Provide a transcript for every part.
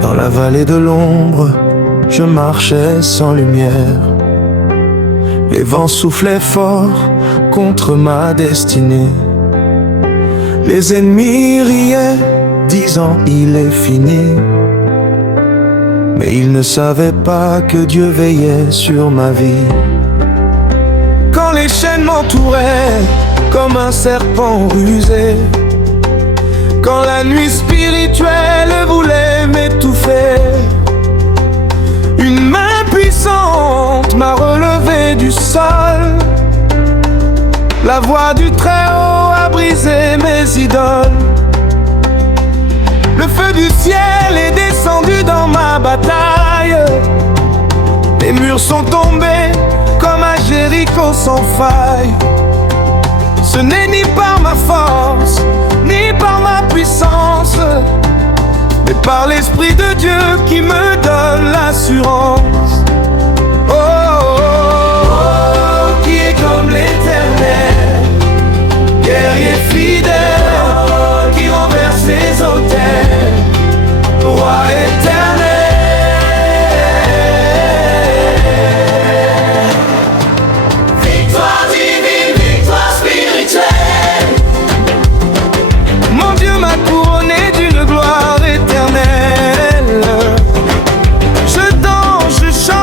Dans la vallée de l'ombre, je marchais sans lumière. Les vents soufflaient fort contre ma destinée. Les ennemis riaient, disant il est fini. Mais ils ne savaient pas que Dieu veillait sur ma vie. Quand les chaînes m'entouraient comme un serpent rusé, quand la nuit spirituelle voulait m'étouffer, une main puissante m'a relevé du sol. La voix du Très-Haut a brisé mes idoles. Le feu du ciel est descendu dans ma bataille. Les murs sont tombés comme à Jéricho sans faille. Ce n'est ni par ma force, ni par ma puissance, mais par l'Esprit de Dieu qui me donne l'assurance. Oh, oh, oh, oh, qui est comme l'Éternel, guerrier fidèle, qui renverse les autels, roi éternel. Victoire divine, victoire spirituelle. Mon Dieu m'a couronné d'une gloire éternelle. Je danse, je chante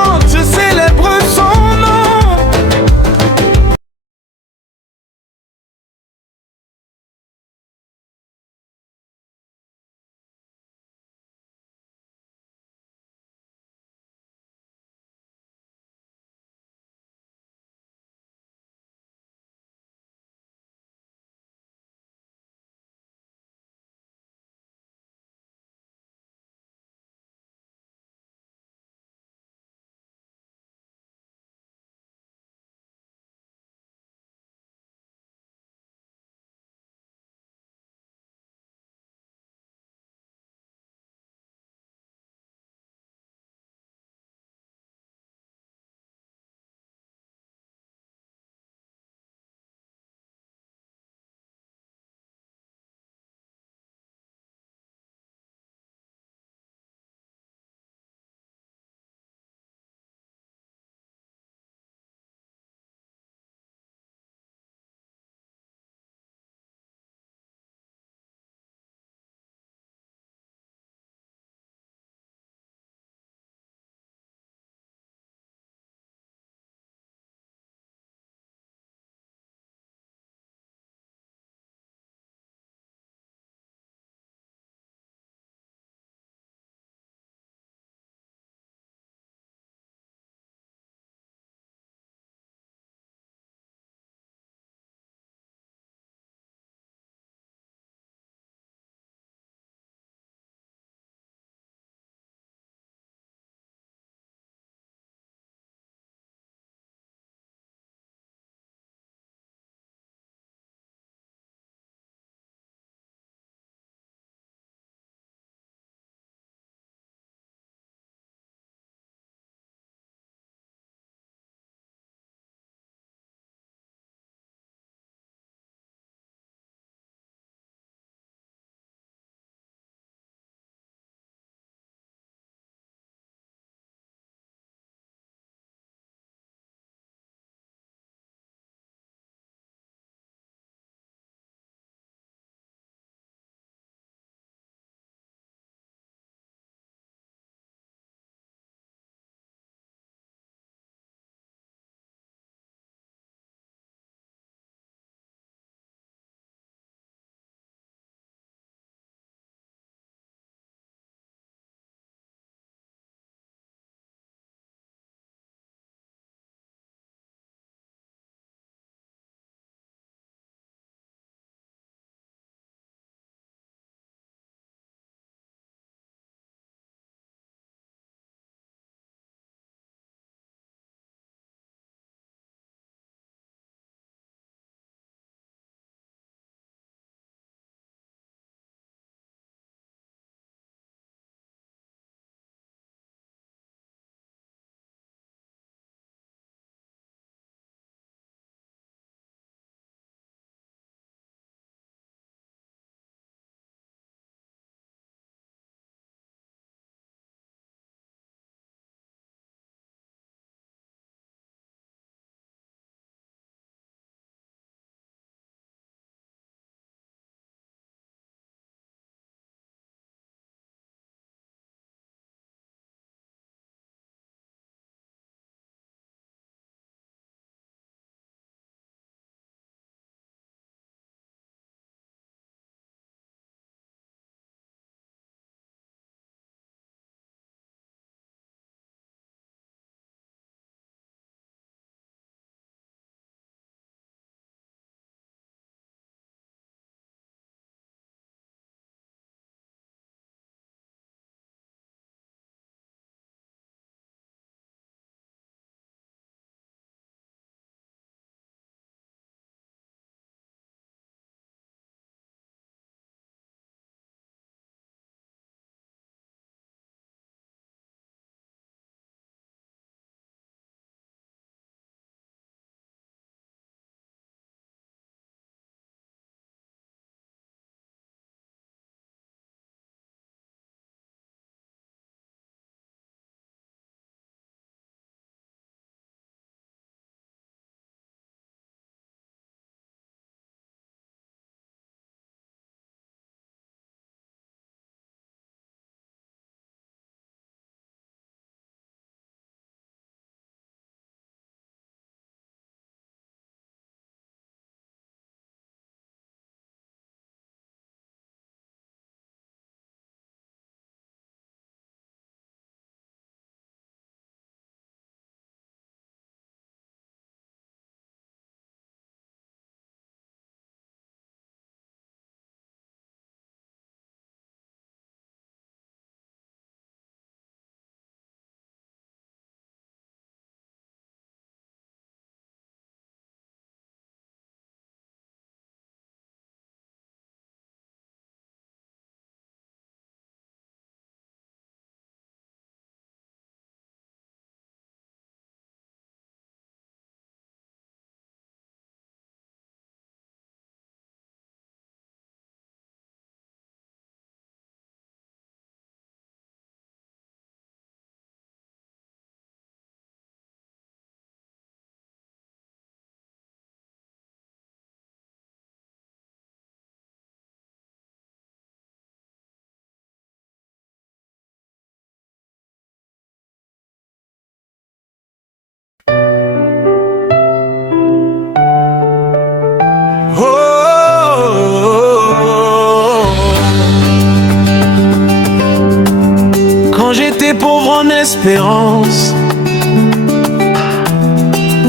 était pauvre en espérance,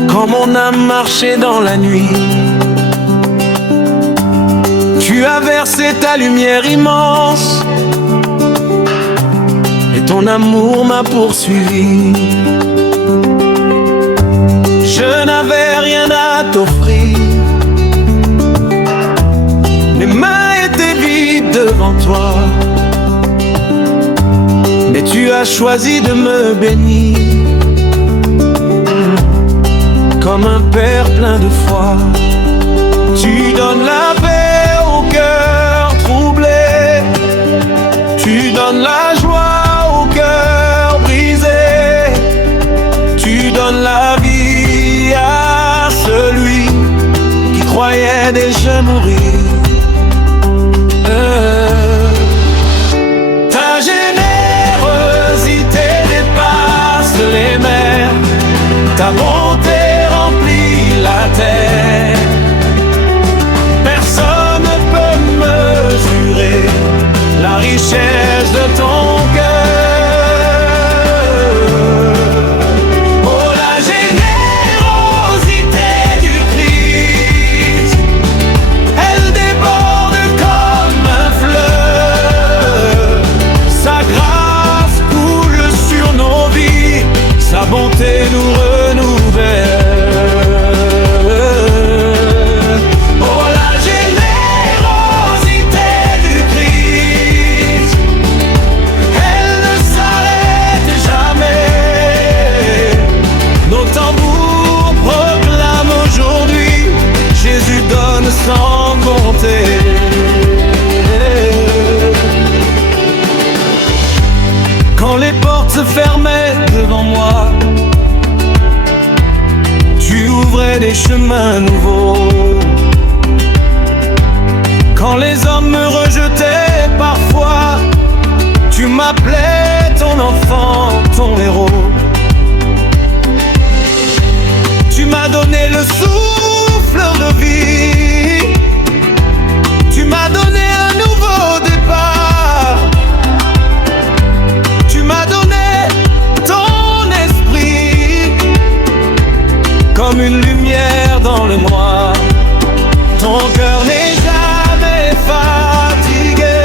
quand mon âme marchait dans la nuit, tu as versé ta lumière immense, et ton amour m'a poursuivi. Je n'avais rien à t'offrir, mes mains étaient vides devant toi, mais tu as choisi de me bénir, comme un père plein de foi. Tu donnes la paix au cœur troublé, tu donnes la joie au cœur brisé, tu donnes la vie à celui qui croyait déjà mourir. Ta générosité dépasse les mers, ta bonté remplit la terre. Personne ne peut mesurer la richesse de ton cœur. Oh, la générosité du Christ, elle déborde comme un fleuve. Sa grâce coule sur nos vies, sa bonté nous renouvelle. Sans compter. Quand les portes se fermaient devant moi, tu ouvrais des chemins nouveaux. Quand les hommes me rejetaient parfois, tu m'appelais ton enfant, ton héros. Tu m'as donné le souffle de vie, tu m'as donné un nouveau départ, tu m'as donné ton esprit, comme une lumière dans le noir. Ton cœur n'est jamais fatigué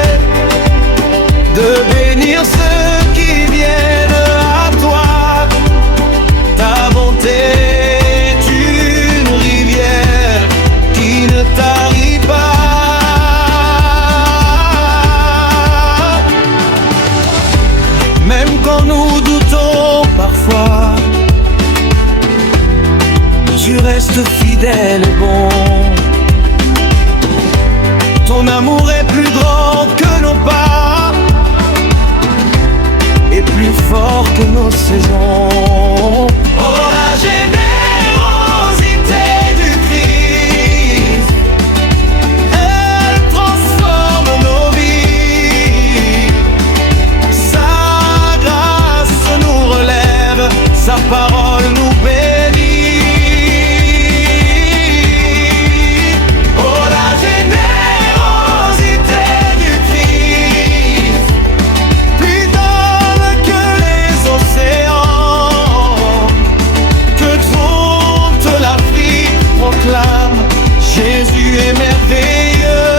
de bénir ceux qui viennent à toi. Ta bonté est une rivière qui ne tarit pas. Même quand nous doutons parfois, tu restes fidèle et bon. Ton amour est plus grand que nos pas et plus fort que nos saisons. Oh, la générosité du Christ, elle transforme nos vies. Sa grâce nous relève, sa parole nous bénit. Oh, la générosité du Christ, plus donne que les océans, que toute l'Afrique proclame Jésus est merveilleux.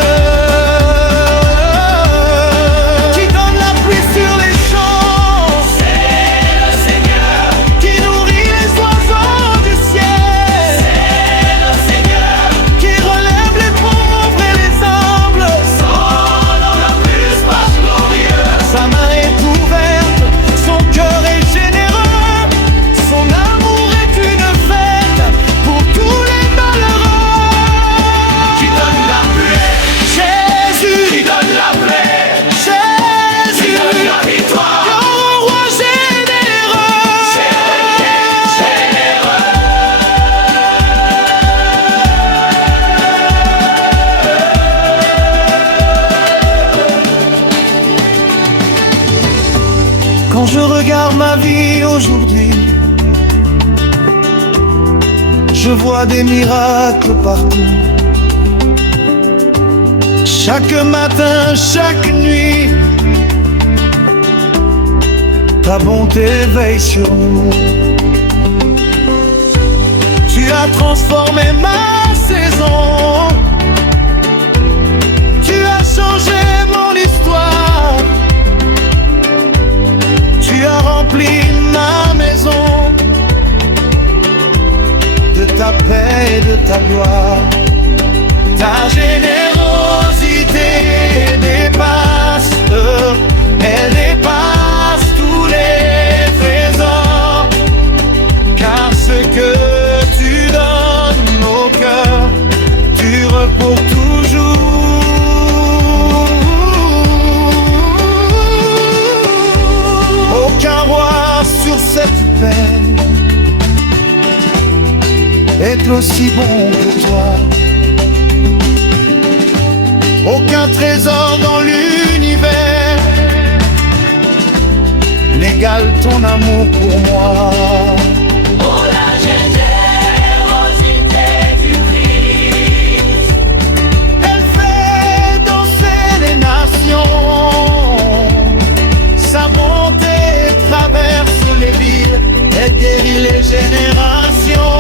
Qui donne la pluie sur les champs, c'est le Seigneur. Qui nourrit les oiseaux du ciel, c'est le Seigneur. Qui relève les pauvres et les humbles, son nom le plus pas glorieux. Sa main est ouverte, son cœur est généreux, son amour est une fête pour tous les malheureux. Qui donne la paix, Jésus. Qui donne la paix, Jésus. Qui donne la victoire, grand roi généreux. Quand je regarde ma vie aujourd'hui, je vois des miracles partout. Chaque matin, chaque nuit, ta bonté veille sur nous. Tu as transformé ma saison, tu as changé mon histoire, tu as rempli ma maison de ta paix et de ta gloire. Ta générosité dépasse, elle dépasse tous les trésors, car ce que tu donnes au cœur dure pour toujours. Aucun roi sur cette terre est aussi bon que toi. Aucun trésor dans l'univers n'égale ton amour pour moi. Oh, la générosité du Christ, Elle fait danser les nations, sa bonté traverse les villes, elle guérit les générations.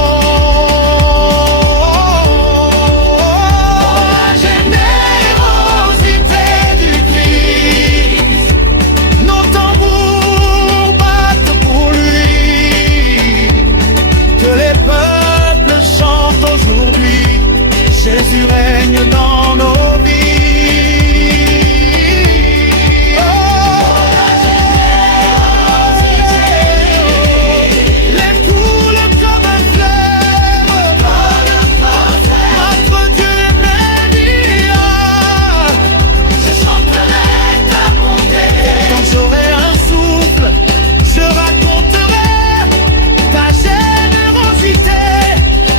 Jésus règne dans nos vies. Les coule comme un fleuve, notre Dieu est médiateur. je chanterai ta bonté. Quand j'aurai un souffle, je raconterai ta générosité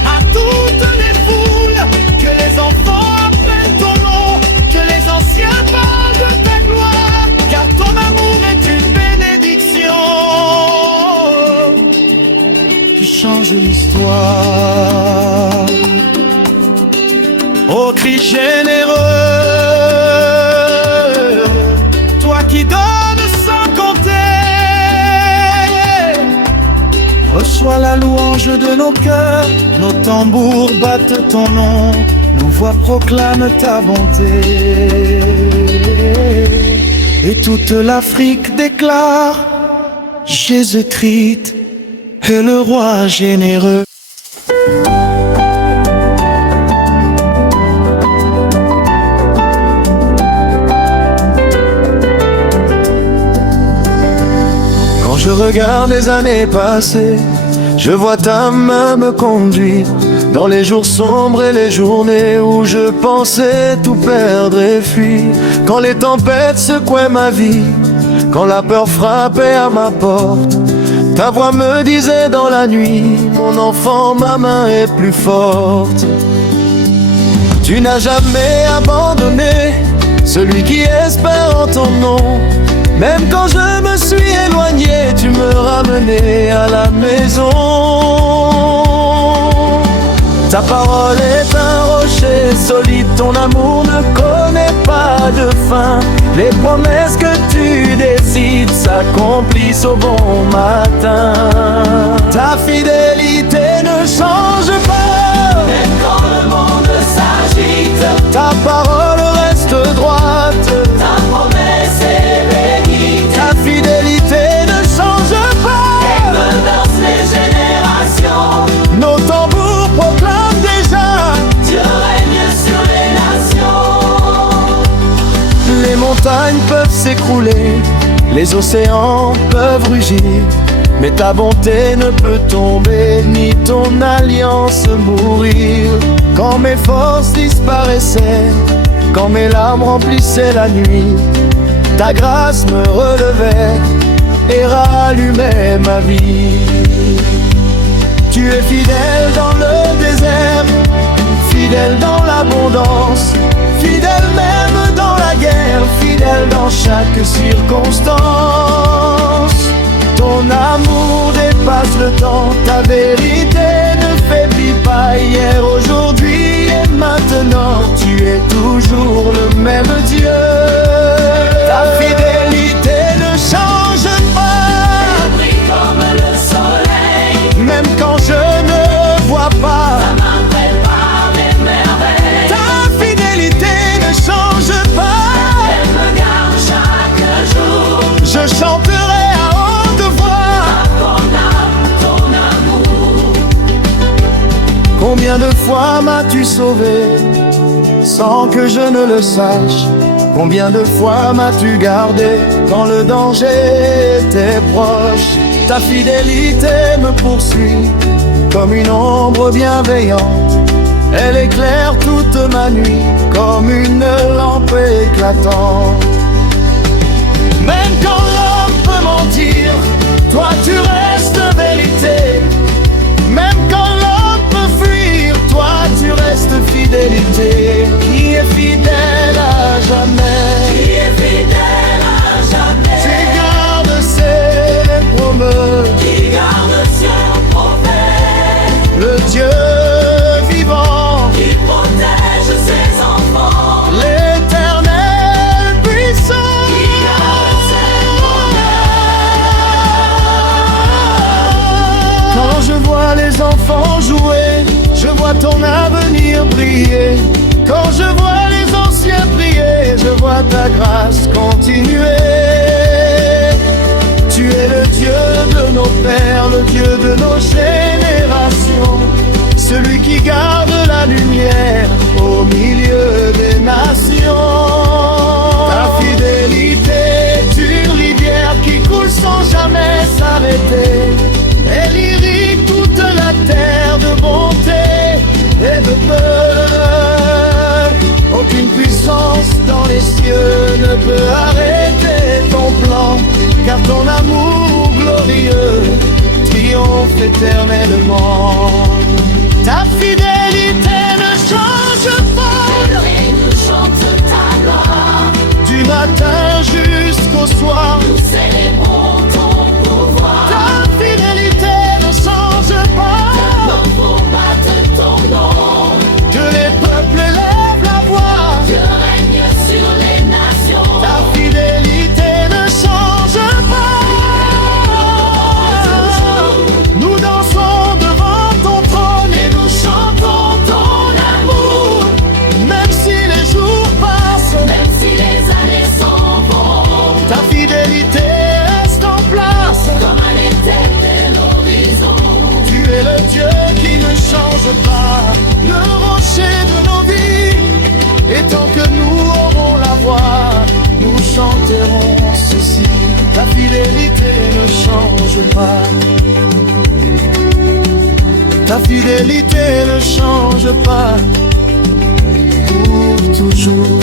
à toutes les foules. Que les enfants apprennent ton nom, que les anciens parlent de ta gloire, car ton amour est une bénédiction qui change l'histoire. Ô Christ généreux, toi qui donnes sans compter, reçois la louange de nos cœurs, nos tambours battent ton nom, nos voix proclament ta bonté. Et toute l'Afrique déclare: Jésus-Christ est le roi généreux. Quand je regarde les années passées, je vois ta main me conduire dans les jours sombres et les journées où je pensais tout perdre et fuir. Quand les tempêtes secouaient ma vie, quand la peur frappait à ma porte, ta voix me disait dans la nuit: mon enfant, ma main est plus forte. Tu n'as jamais abandonné celui qui espère en ton nom. Même quand je me suis éloigné, tu me ramenais à la maison. Ta parole est un rocher solide, ton amour ne connaît pas de fin. Les promesses que tu décides s'accomplissent au bon matin. Ta fidélité ne change pas, Même quand le monde s'agite, ta parole reste droite. ta promesse est bénie. Ta fidélité ne change pas, Menace les générations, nos tambours proclament déjà. Dieu règne sur les nations. Les montagnes peuvent s'écrouler, les océans peuvent rugir, mais ta bonté ne peut tomber, ni ton alliance mourir. Quand mes forces disparaissaient, quand mes larmes remplissaient la nuit, ta grâce me relevait et rallumait ma vie. Tu es fidèle dans le désert, fidèle dans l'abondance, fidèle même dans la guerre, fidèle dans chaque circonstance. Ton amour dépasse le temps, ta vérité ne faiblit pas. Hier, aujourd'hui et maintenant, tu es toujours le même Dieu. Ta fidélité ne change pas. Combien de fois m'as-tu sauvé sans que je ne le sache? Combien de fois m'as-tu gardé quand le danger était proche? Ta fidélité me poursuit comme une ombre bienveillante. Elle éclaire toute ma nuit comme une lampe éclatante. Même quand l'homme peut mentir, toi tu restes vérité. Même quand l'homme peut fuir, toi tu restes fidélité. Qui est fidèle à jamais? Qui est fidèle à jamais? Tu gardes ses promesses. Qui garde sur prophète? Le Dieu vivant, Qui protège ses enfants? l'Éternel puissant. Qui garde ses promesses? Quand je vois les enfants jouer, je vois ton avenir briller. Quand je vois les anciens prier, je vois ta grâce continuer. Tu es le Dieu de nos pères, le Dieu de nos générations, celui qui garde la lumière au milieu des nations. Ta fidélité est une rivière qui coule sans jamais s'arrêter. Elle irrigue toute la terre de bonté et de peur. Aucune puissance dans les cieux ne peut arrêter ton plan, car ton amour glorieux triomphe éternellement. Ta fidélité ne change pas, Et nous chante ta gloire. du matin jusqu'au soir. Nous célébrons ton pouvoir. Ta fidélité ne change pas, Nos faux battent ton nom. que les peuples élèvent la voix. Dieu règne sur les nations. Ta fidélité ne change pas. Nous dansons devant ton trône Et nous chantons ton amour. même si les jours passent, Même si les années s'en vont. ta fidélité reste en place. Comme un éternel horizon. Tu es le Dieu qui ne change pas, le rocher de nos vies. Et tant que nous aurons la voix, nous chanterons ceci. Ta fidélité ne change pas. Ta fidélité ne change pas pour toujours.